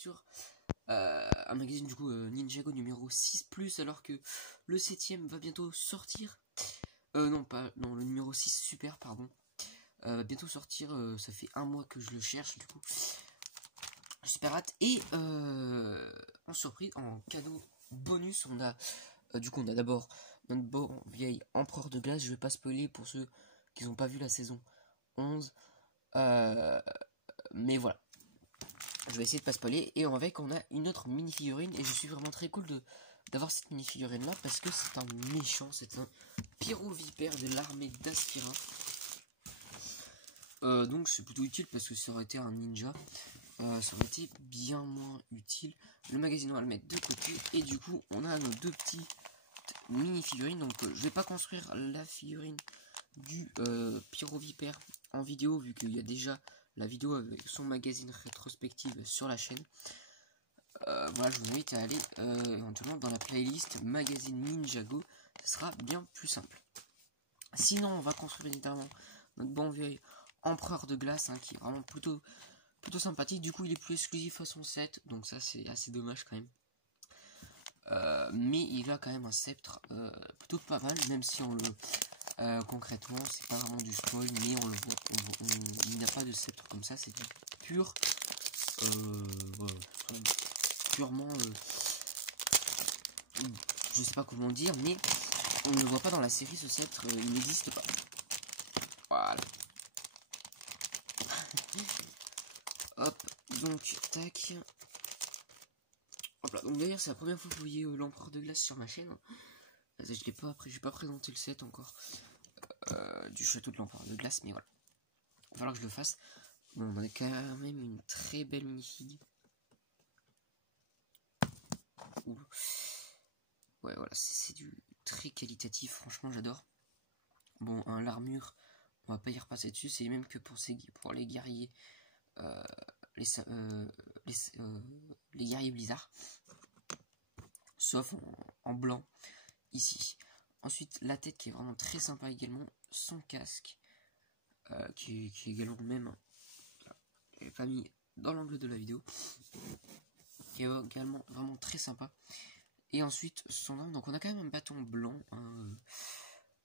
sur un magazine du coup Ninjago numéro 6+, alors que le 7ème va bientôt sortir. Non, le numéro 6 super, pardon. Va bientôt sortir, ça fait un mois que je le cherche, du coup. Super hâte. Et en surprise, en cadeau bonus, on a du coup on a d'abord notre bon vieil empereur de glace. Je vais pas spoiler pour ceux qui n'ont pas vu la saison 11. Mais voilà. Je vais essayer de pas spoiler. Et avec on a une autre mini figurine. Et je suis vraiment très cool d'avoir cette mini figurine là. Parce que c'est un méchant. C'est un pyrovipère de l'armée d'Aspira. Donc c'est plutôt utile parce que ça aurait été un ninja. Ça aurait été bien moins utile. Le magazine on va le mettre de côté. Et du coup on a nos deux petits mini figurines. Donc je vais pas construire la figurine du pyrovipère en vidéo, vu qu'il y a déjà la vidéo avec son magazine rétrospective sur la chaîne. Voilà, je vous invite à aller éventuellement dans la playlist magazine Ninjago, ce sera bien plus simple. Sinon on va construire évidemment notre bon vieil empereur de glace, hein, qui est vraiment plutôt sympathique. Du coup il est plus exclusif à son set, donc ça c'est assez dommage quand même. Mais il a quand même un sceptre plutôt pas mal, même si on le concrètement c'est pas vraiment du spoil, mais on le voit, il n'a pas de sceptre comme ça, c'est du pur voilà, purement je sais pas comment dire, mais on ne le voit pas dans la série, ce sceptre il n'existe pas. Voilà. Hop, donc tac. Hop là, donc d'ailleurs c'est la première fois que vous voyez l'empereur de glace sur ma chaîne. Je l'ai pas après, j'ai pas présenté le set encore du château de l'empereur de glace, mais voilà. Il va falloir que je le fasse. Bon, on a quand même une très belle minifig. Ouais, voilà, c'est du très qualitatif, franchement j'adore. Bon, l'armure, on va pas y repasser dessus, c'est même que pour les guerriers, les guerriers blizzard, sauf en blanc ici. Ensuite, la tête qui est vraiment très sympa également, son casque qui est également même, je l'ai pas mis dans l'angle de la vidéo, qui est également vraiment très sympa. Et ensuite son arme, donc on a quand même un bâton blanc, hein,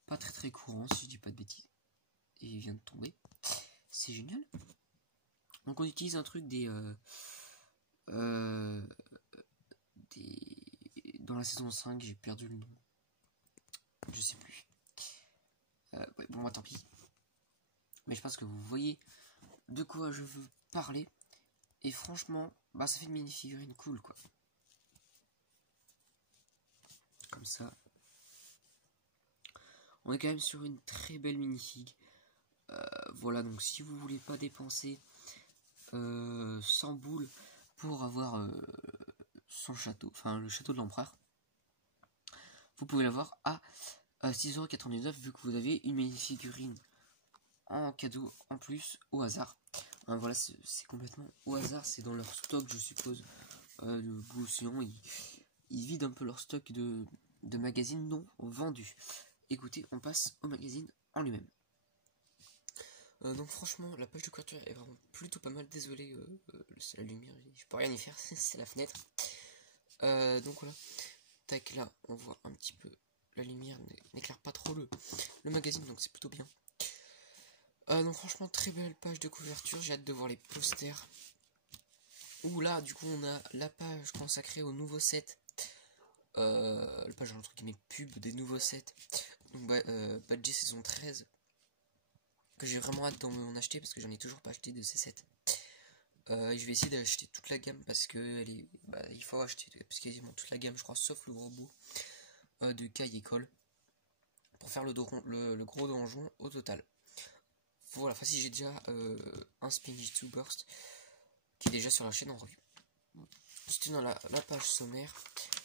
pas très courant si je dis pas de bêtises, et il vient de tomber, c'est génial. Donc on utilise un truc dans la saison 5, j'ai perdu le nom, je sais plus. Ouais, bon, tant pis. Mais je pense que vous voyez de quoi je veux parler. Et franchement, bah ça fait une mini figurine cool quoi. Comme ça. On est quand même sur une très belle minifig. Voilà, donc si vous voulez pas dépenser 100 boules pour avoir son château, enfin le château de l'empereur, vous pouvez l'avoir à 6,99€ vu que vous avez une mini-figurine en cadeau en plus au hasard. Voilà, c'est complètement au hasard, c'est dans leur stock je suppose. Le Blue Ocean, ils vident un peu leur stock de magazines non vendus. Écoutez, on passe au magazine en lui-même. Donc franchement, la page de couverture est vraiment plutôt pas mal. Désolé, c'est la lumière, je peux rien y faire, c'est la fenêtre. Donc voilà, tac, là, on voit un petit peu, la lumière n'éclaire pas trop le magazine, donc c'est plutôt bien. Donc franchement, très belle page de couverture, j'ai hâte de voir les posters. Où là, du coup, on a la page consacrée au nouveau set. La page entre guillemets pub des nouveaux sets. Donc Badge saison 13. Que j'ai vraiment hâte d'en acheter parce que j'en ai toujours pas acheté de ces sets. Et je vais essayer d'acheter toute la gamme parce que il faut acheter quasiment toute la gamme, je crois, sauf le gros bout de Kai École pour faire le gros donjon au total. Voilà, enfin si j'ai déjà un Spinjitzu Burst qui est déjà sur la chaîne en revue. Ensuite on a la page sommaire.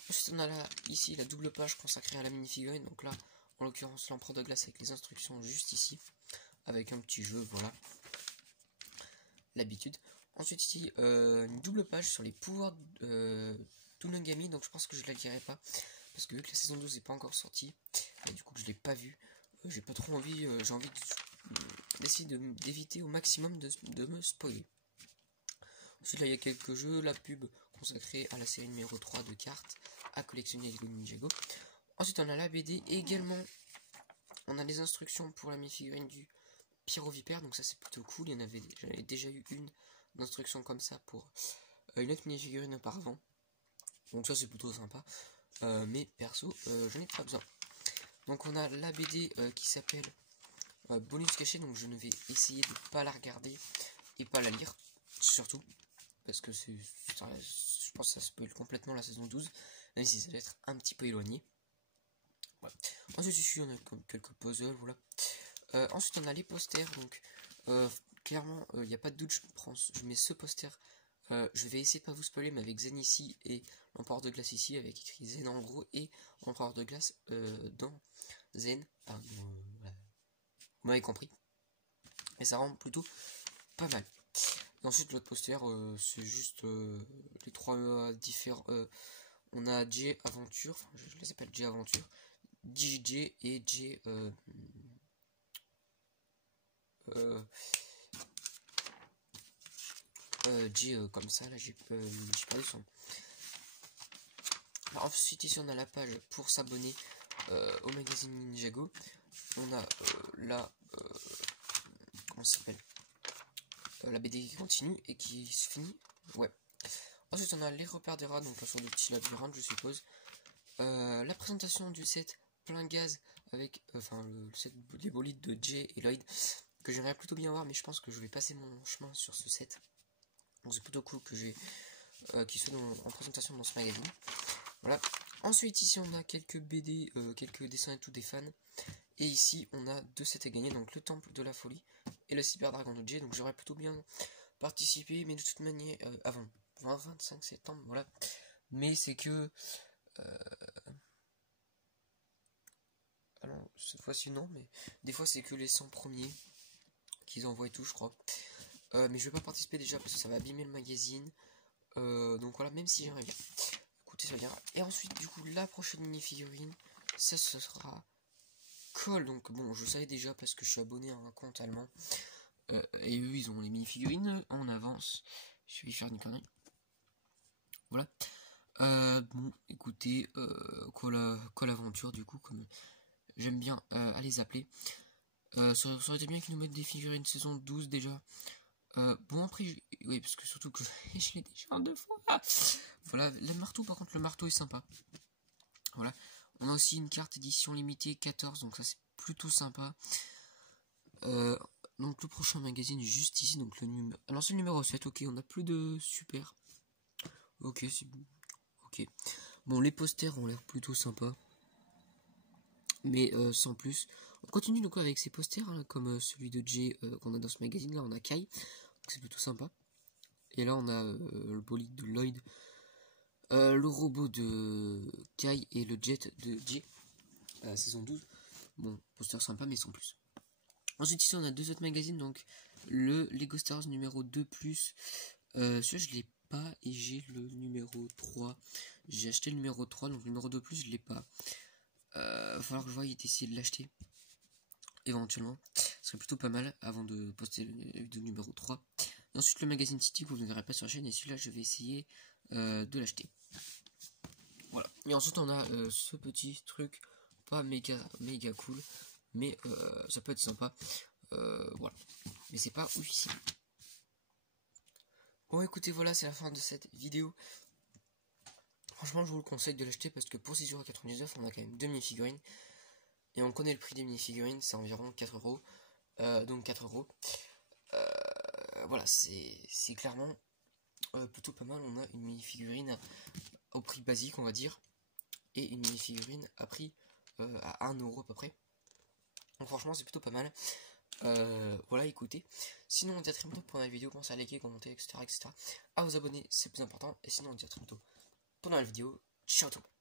Ensuite on a ici la double page consacrée à la minifigurine. Donc là, en l'occurrence, l'empereur de glace avec les instructions juste ici. Avec un petit jeu, voilà. L'habitude. Ensuite ici, une double page sur les pouvoirs d'Unagami. Donc je pense que je la lirai pas. Parce que vu que la saison 12 n'est pas encore sortie, et du coup que je l'ai pas vu, j'ai pas trop envie, j'ai envie d'essayer d'éviter au maximum de me spoiler. Ensuite là il y a quelques jeux, la pub consacrée à la série numéro 3 de cartes à collectionner Lego Ninjago. Ensuite on a la BD et également on a les instructions pour la mini-figurine du Pyrovipère, donc ça c'est plutôt cool. J'avais déjà eu une instruction comme ça pour une autre mini-figurine auparavant, donc ça c'est plutôt sympa, mais perso j'en ai pas besoin. Donc on a la BD qui s'appelle Bonus caché, donc je ne vais essayer de pas la regarder et pas la lire, surtout parce que je pense que ça spoil complètement la saison 12, même si ça doit être un petit peu éloigné. Voilà. Ensuite ici on a quelques puzzles, voilà. Ensuite on a les posters, donc clairement il n'y a pas de doute, je mets ce poster. Je vais essayer de pas vous spoiler, mais avec Zen ici et l'empereur de glace ici, avec écrit Zen en gros et l'empereur de glace dans Zen. Enfin, voilà. Vous m'avez compris. Et ça rend plutôt pas mal. Et ensuite l'autre poster, c'est juste les trois différents. On a J Aventure, enfin, je les appelle J Aventure, DJ et J comme ça, là j'ai perdu son. Alors, ensuite ici on a la page pour s'abonner au magazine Ninjago. On a là comment ça s'appelle, la BD qui continue et qui se finit. Ouais. Ensuite on a les repères des rats, donc là sur des petits labyrinthes je suppose. La présentation du set plein gaz avec le set des bolides de Jay et Lloyd que j'aimerais plutôt bien voir, mais je pense que je vais passer mon chemin sur ce set. Donc c'est plutôt cool que j'ai qui soit en présentation dans ce magazine. Voilà. Ensuite ici on a quelques BD, quelques dessins et tout des fans. Et ici on a deux sets à gagner, donc le temple de la folie et le cyber dragon de Jay. Donc j'aurais plutôt bien participé, mais de toute manière avant 25 septembre, voilà. Mais c'est que alors cette fois-ci non, mais des fois c'est que les 100 premiers qu'ils envoient et tout, je crois. Mais je vais pas participer déjà parce que ça va abîmer le magazine. Donc voilà, même si j'aimerais bien. Écoutez, ça viendra. Et ensuite, du coup, la prochaine mini-figurine, ça ce sera Cole. Donc bon, je savais déjà parce que je suis abonné à un compte allemand. Et eux, ils ont les mini-figurines en avance. Je vais faire une connerie. Voilà. Bon, écoutez, Cole Aventure, du coup, comme j'aime bien à les appeler. Ça aurait été bien qu'ils nous mettent des figurines saison 12 déjà. Bon après, oui, parce que surtout que je l'ai déjà en 2 fois. Voilà, le marteau, par contre, le marteau est sympa. Voilà. On a aussi une carte édition limitée 14, donc ça c'est plutôt sympa. Donc le prochain magazine est juste ici, donc le numéro. Alors c'est le numéro 7, ok, on a plus de super. Ok, c'est bon. Ok. Bon, les posters ont l'air plutôt sympas. Mais sans plus. On continue donc avec ces posters, hein, comme celui de Jay qu'on a dans ce magazine. Là, on a Kai, c'est plutôt sympa. Et là, on a le bolide de Lloyd, le robot de Kai et le jet de Jay, saison 12. Bon, poster sympa, mais sans plus. Ensuite, ici, on a deux autres magazines. Donc, le Lego Stars numéro 2+. Celui-là, je l'ai pas et j'ai le numéro 3. J'ai acheté le numéro 3, donc le numéro 2+, je l'ai pas. Va falloir que je voie essayer de l'acheter éventuellement, ce serait plutôt pas mal avant de poster la vidéo numéro 3. Et ensuite le magazine City que vous ne verrez pas sur la chaîne, et celui-là je vais essayer de l'acheter. Voilà. Et ensuite on a ce petit truc pas méga cool, mais ça peut être sympa. Voilà. Mais c'est pas officiel. Bon écoutez, voilà, c'est la fin de cette vidéo. Franchement, je vous le conseille de l'acheter parce que pour 6,99€, on a quand même 2 mini-figurines. Et on connaît le prix des mini-figurines, c'est environ 4€. Donc 4€. Voilà, c'est clairement plutôt pas mal. On a une mini-figurine au prix basique, on va dire. Et une mini-figurine à prix à 1€ à peu près. Donc franchement, c'est plutôt pas mal. Voilà, écoutez. Sinon, on dit à très bientôt pour la vidéo. Pensez à liker, commenter, etc. À vous abonner, c'est plus important. Et sinon, on dit à très bientôt pour la vidéo. Ciao tout le monde.